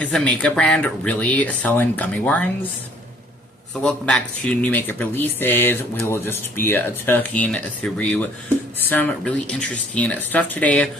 Is a makeup brand really selling gummy worms? So welcome back to new makeup releases. We will just be talking through some really interesting stuff today.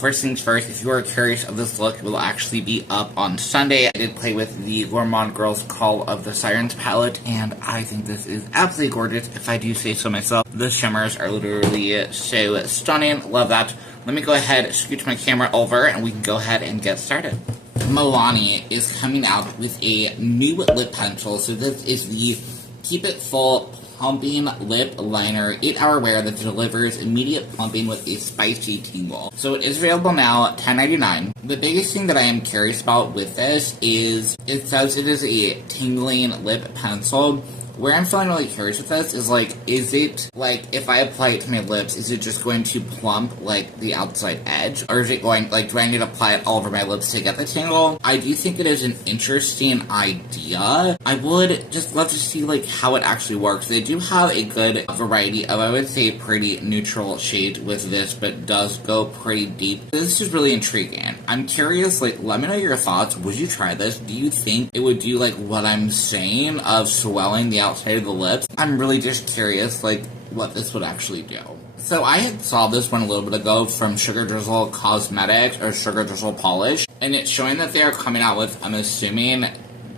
First things first, if you are curious of this look, it will actually be up on Sunday. I did play with the Gourmand Girls Call of the Sirens palette, and I think this is absolutely gorgeous, if I do say so myself. The shimmers are literally so stunning. Love that. Let me go ahead, scooch my camera over, and we can go ahead and get started. Milani is coming out with a new lip pencil. So this is the Keep It Full Plumping Lip Liner 8-hour wear that delivers immediate plumping with a spicy tingle. So it is available now, $10.99. The biggest thing that I am curious about with this is it says it is a tingling lip pencil. Where I'm feeling really curious with this is, like, is it, like, if I apply it to my lips, is it just going to plump, like, the outside edge? Or is it going, like, do I need to apply it all over my lips to get the tingle? I do think it is an interesting idea. I would just love to see, like, how it actually works. They do have a good variety of, I would say, pretty neutral shades with this, but does go pretty deep. This is really intriguing. I'm curious, like, let me know your thoughts. Would you try this? Do you think it would do, like, what I'm saying of swelling the outside of the lips? I'm really just curious, like, what this would actually do. So I had saw this one a little bit ago from Sugar Drizzle Cosmetics, or Sugar Drizzle Polish, and it's showing that they are coming out with, I'm assuming,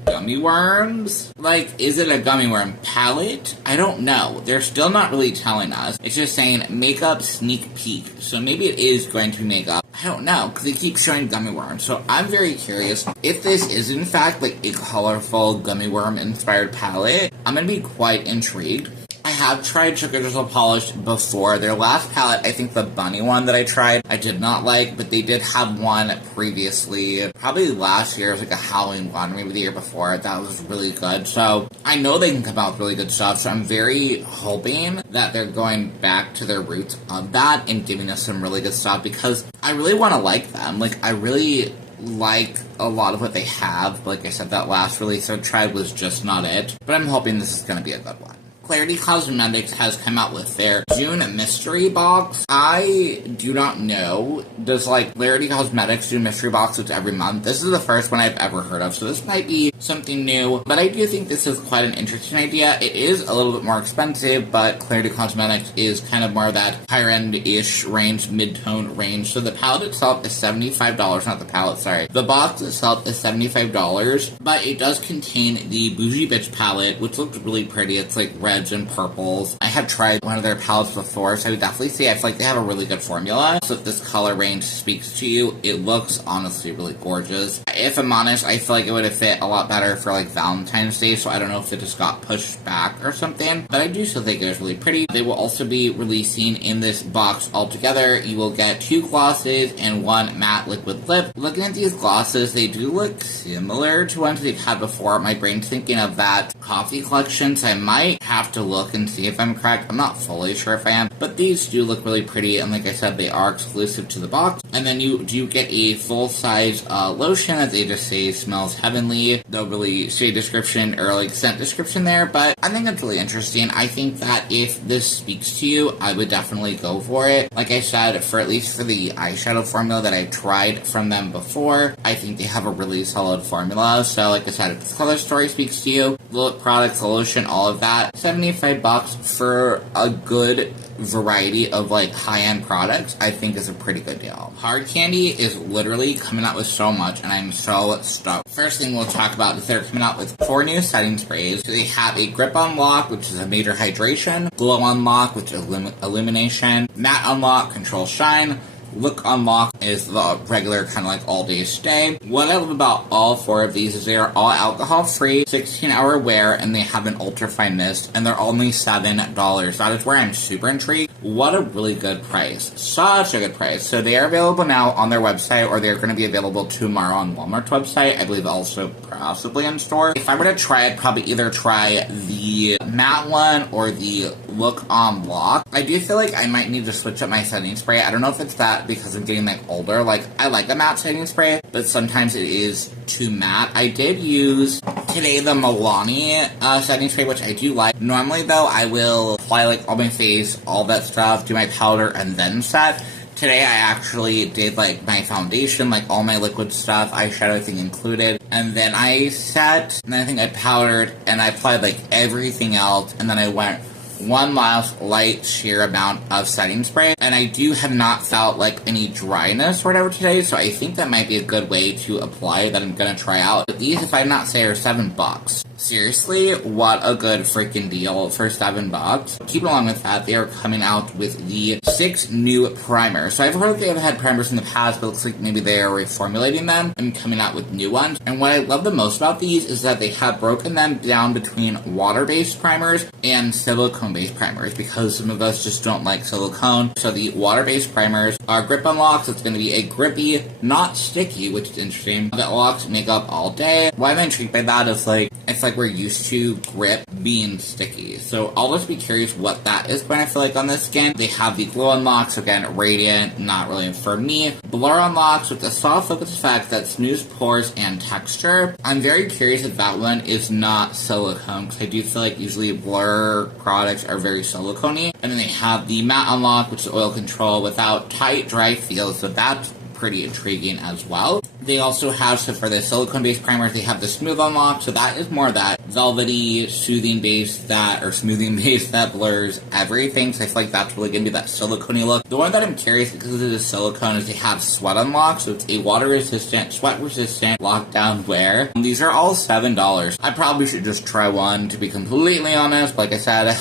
gummy worms? Like, is it a gummy worm palette? I don't know. They're still not really telling us. It's just saying makeup sneak peek. So maybe it is going to be makeup. I don't know, because they keep showing gummy worms. So I'm very curious if this is in fact like a colorful gummy worm inspired palette. I'm going to be quite intrigued. I have tried Sugar Drizzle Polish before. Their last palette, I think the bunny one that I tried, I did not like, but they did have one previously, probably last year. It was like a Halloween one, maybe the year before. That was really good. So I know they can come out with really good stuff, so I'm very hoping that they're going back to their roots of that and giving us some really good stuff, because I really want to like them. Like, I really like a lot of what they have. Like I said, that last release I tried was just not it, but I'm hoping this is going to be a good one. Clarity Cosmetics has come out with their June mystery box. I do not know. Does, like, Clarity Cosmetics do mystery boxes every month? This is the first one I've ever heard of, so this might be something new. But I do think this is quite an interesting idea. It is a little bit more expensive, but Clarity Cosmetics is kind of more of that higher-end-ish range, mid-tone range. So the palette itself is $75. Not the palette, sorry. The box itself is $75, but it does contain the Bougie Bitch palette, which looks really pretty. It's, like, reds and purples. I have tried one of their palettes before, so I would definitely say I feel like they have a really good formula. So if this color range speaks to you, it looks honestly really gorgeous. If I'm honest, I feel like it would have fit a lot better for, like, Valentine's Day, so I don't know if it just got pushed back or something, but I do still think it was really pretty. They will also be releasing in this box altogether. You will get 2 glosses and 1 matte liquid lip. Looking at these glosses, they do look similar to ones they've had before. My brain's thinking of that coffee collection, so I might have to look and see if I'm correct. I'm not fully sure if I am, but these do look really pretty, and like I said, they are exclusive to the box. And then you do get a full-size lotion that they just say smells heavenly. They'll really say description or like scent description there, but I think it's really interesting. I think that if this speaks to you, I would definitely go for it. Like I said, for at least for the eyeshadow formula that I tried from them before, I think they have a really solid formula. So like I said, if this color story speaks to you, the lip products, the lotion, all of that, $75 for a good variety of, like, high-end products, I think is a pretty good deal. Hard Candy is literally coming out with so much, and I'm so stoked. First thing we'll talk about is they're coming out with 4 new setting sprays. So they have a Grip Unlock, which is a major hydration, Glow Unlock, which is illumination, Matte Unlock, Control Shine, Look Unlock is the regular kind of like all day stay. What I love about all 4 of these is they are all alcohol free, 16-hour wear, and they have an ultra fine mist, and they're only $7. That is where I'm super intrigued. What a really good price. Such a good price. So they are available now on their website, or they're going to be available tomorrow on Walmart's website. I believe also possibly in store. If I were to try it, probably either try the matte one or the Look Unlock. I do feel like I might need to switch up my setting spray. I don't know if it's that because I'm getting, like, older. Like, I like a matte setting spray, but sometimes it is too matte. I did use today the Milani setting spray, which I do like. Normally, though, I will apply, like, all my face, all that stuff, do my powder, and then set. Today I actually did like my foundation, like all my liquid stuff, eyeshadow thing included, and then I set, and then I think I powdered, and I applied like everything else, and then I went one last light sheer amount of setting spray, and I have not felt like any dryness or whatever today, so I think that might be a good way to apply that I'm gonna try out. But these, if I not say, are $7. Seriously, what a good freaking deal for $7. Keep along with that, they are coming out with the 6 new primers. So I've heard they've had primers in the past, but it looks like maybe they are reformulating them and coming out with new ones. And what I love the most about these is that they have broken them down between water-based primers and silicone-based primers, because some of us just don't like silicone. So the water-based primers are grip unlocks. It's going to be a grippy, not sticky, which is interesting, that locks makeup all day. Why I'm intrigued by that is like, it's like we're used to grip being sticky. So I'll just be curious what that is going to feel like on this skin. They have the glow unlocks, again, radiant, not really for me. Blur unlocks with the soft focus effect that smooths pores and texture. I'm very curious if that one is not silicone, because I do feel like usually blur products are very silicone-y. And then they have the matte unlock, which is oil control without tight, dry feels, so that's pretty intriguing as well. They also have, so for the silicone-based primers, they have the smooth unlock, so that is more that velvety, soothing base that, or smoothing base that blurs everything, so I feel like that's really going to be that silicone-y look. The one that I'm curious, because it is silicone, is they have sweat unlock, so it's a water-resistant, sweat-resistant, lockdown wear. These are all $7. I probably should just try one, to be completely honest. Like I said,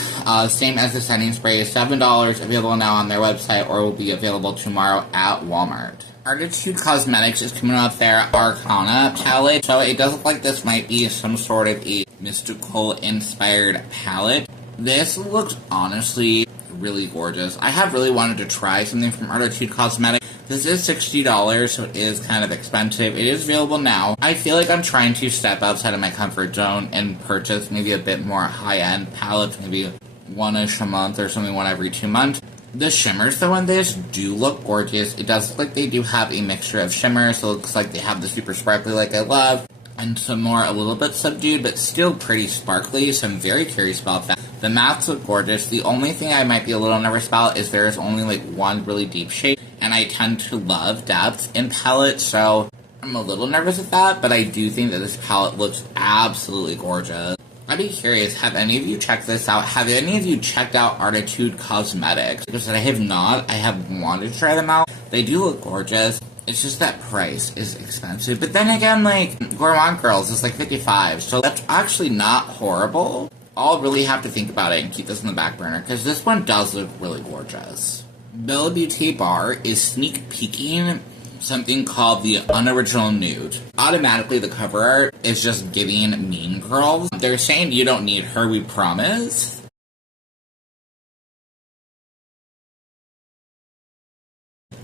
same as the setting spray, is $7, available now on their website, or will be available tomorrow at Walmart. Artitude Cosmetics is coming out their Arcana palette, so it does look like this might be some sort of a mystical inspired palette. This looks honestly really gorgeous. I have really wanted to try something from Artitude Cosmetics. This is $60, so it is kind of expensive. It is available now. I feel like I'm trying to step outside of my comfort zone and purchase maybe a bit more high-end palettes, maybe one-ish a month or something, one every 2 months. The shimmers, though, on this do look gorgeous. It does look like they do have a mixture of shimmers, so it looks like they have the super sparkly like I love, and some more a little bit subdued, but still pretty sparkly, so I'm very curious about that. The mattes look gorgeous. The only thing I might be a little nervous about is there is only like one really deep shade, and I tend to love depth in palettes, so I'm a little nervous with that, but I do think that this palette looks absolutely gorgeous. I'd be curious, have any of you checked this out? Have any of you checked out Artitude Cosmetics? Because I have not. I have wanted to try them out. They do look gorgeous. It's just that price is expensive. But then again, like, Gourmand Girls is like $55, so that's actually not horrible. I'll really have to think about it and keep this in the back burner, because this one does look really gorgeous. Bella Beauty Bar is sneak peeking something called the Unoriginal Nude. Automatically, the cover art is just giving Mean Girls. They're saying you don't need her, we promise.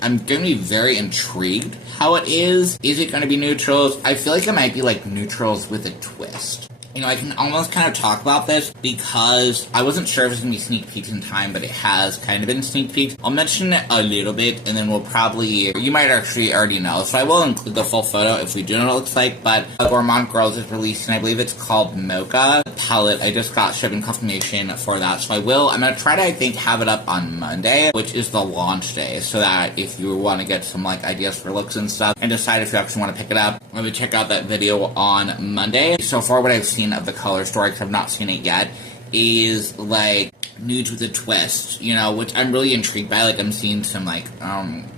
I'm going to be very intrigued how it is. Is it going to be neutrals? I feel like it might be like neutrals with a twist. You know, I can almost kind of talk about this because I wasn't sure if it was going to be sneak peeks in time, but it has kind of been sneak peeks. I'll mention it a little bit, and then we'll probably, you might actually already know. So I will include the full photo if we do know what it looks like, but Gourmand Girls is releasing, I believe it's called Mocha palette. I just got shipping confirmation for that, so I'm going to try to, I think, have it up on Monday, which is the launch day, so that if you want to get some, like, ideas for looks and stuff, and decide if you actually want to pick it up, maybe check out that video on Monday. So far, what I've seen of the color story, because I've not seen it yet, is like nudes with a twist, you know, which I'm really intrigued by. Like, I'm seeing some like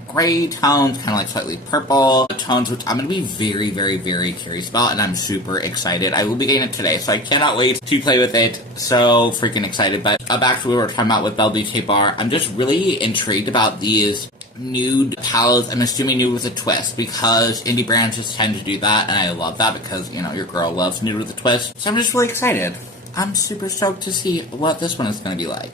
gray tones, kind of like slightly purple tones, which I'm going to be very, very, very curious about, and I'm super excited. I will be getting it today, so I cannot wait to play with it. So freaking excited. But back to what we were talking about with Belle Beauty Bar, I'm just really intrigued about these nude palettes. I'm assuming nude with a twist, because indie brands just tend to do that, and I love that because, you know, your girl loves nude with a twist. So I'm just really excited. I'm super stoked to see what this one is going to be like.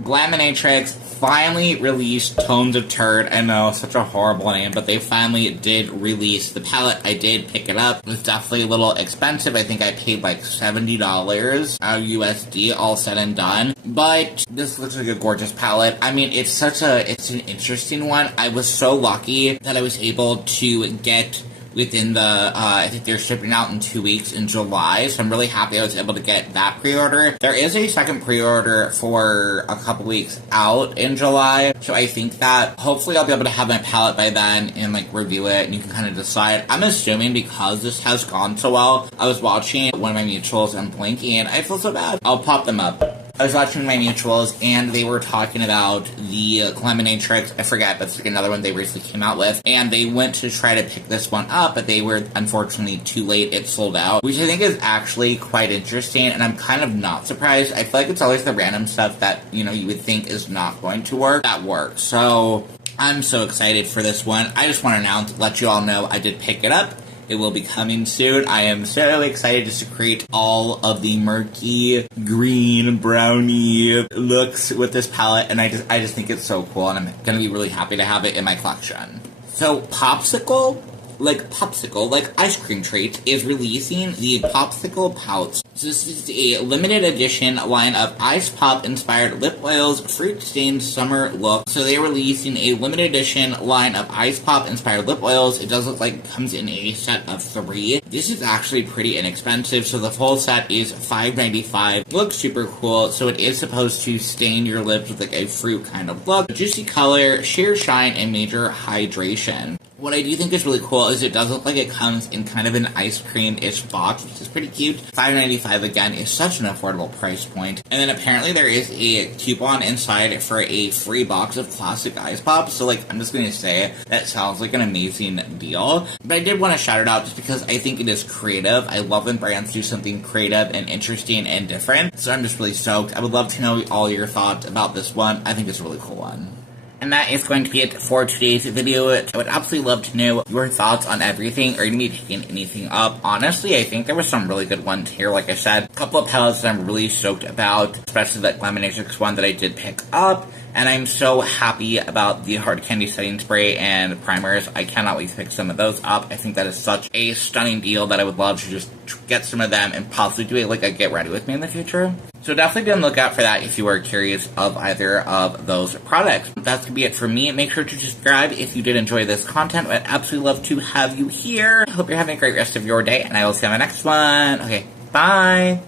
Glaminatrix finally released Tones of Turd. I know, such a horrible name, but they finally did release the palette. I did pick it up. It was definitely a little expensive. I think I paid like $70 USD, all said and done. But this looks like a gorgeous palette. I mean, it's an interesting one. I was so lucky that I was able to get within the, I think they're shipping out in 2 weeks in July, so I'm really happy I was able to get that pre-order. There is a second pre-order for a couple weeks out in July, so I think that hopefully I'll be able to have my palette by then and like review it, and you can kind of decide. I'm assuming because this has gone so well, I was watching one of my mutuals and blinking, and I feel so bad. I'll pop them up. I was watching my mutuals, and they were talking about the Cleminatrix, I forget, but it's like another one they recently came out with, and they went to try to pick this one up, but they were unfortunately too late. It sold out, which I think is actually quite interesting, and I'm kind of not surprised. I feel like it's always the random stuff that, you know, you would think is not going to work, that works. So I'm so excited for this one. I just want to announce, let you all know I did pick it up. It will be coming soon. I am so excited just to create all of the murky, green, brownie looks with this palette, and I just think it's so cool, and I'm gonna be really happy to have it in my collection. So Popsicle, like ice cream treat, is releasing the Popsicle pouch. So this is a limited edition line of Ice Pop inspired lip oils, fruit stained summer look. So they're releasing a limited edition line of Ice Pop inspired lip oils. It does look like it comes in a set of 3. This is actually pretty inexpensive. So the full set is $5.95. Looks super cool. So it is supposed to stain your lips with like a fruit kind of look. Juicy color, sheer shine, and major hydration. What I do think is really cool is it does look like it comes in kind of an ice cream-ish box, which is pretty cute. $5.95 again is such an affordable price point. And then apparently there is a coupon inside for a free box of classic Ice Pop. So like, I'm just going to say that sounds like an amazing deal. But I did want to shout it out just because I think it is creative. I love when brands do something creative and interesting and different. So I'm just really stoked. I would love to know all your thoughts about this one. I think it's a really cool one. And that is going to be it for today's video. I would absolutely love to know your thoughts on everything. Are you going to be picking anything up? Honestly, I think there were some really good ones here. Like I said, a couple of palettes that I'm really stoked about, especially that Cleminatrix one that I did pick up. And I'm so happy about the Hard Candy Setting Spray and primers. I cannot wait to pick some of those up. I think that is such a stunning deal that I would love to just get some of them and possibly do like a get ready with me in the future. So definitely be on the lookout for that if you are curious of either of those products. That's going to be it for me. Make sure to subscribe if you did enjoy this content. I'd absolutely love to have you here. I hope you're having a great rest of your day, and I will see you on the next one. Okay, bye!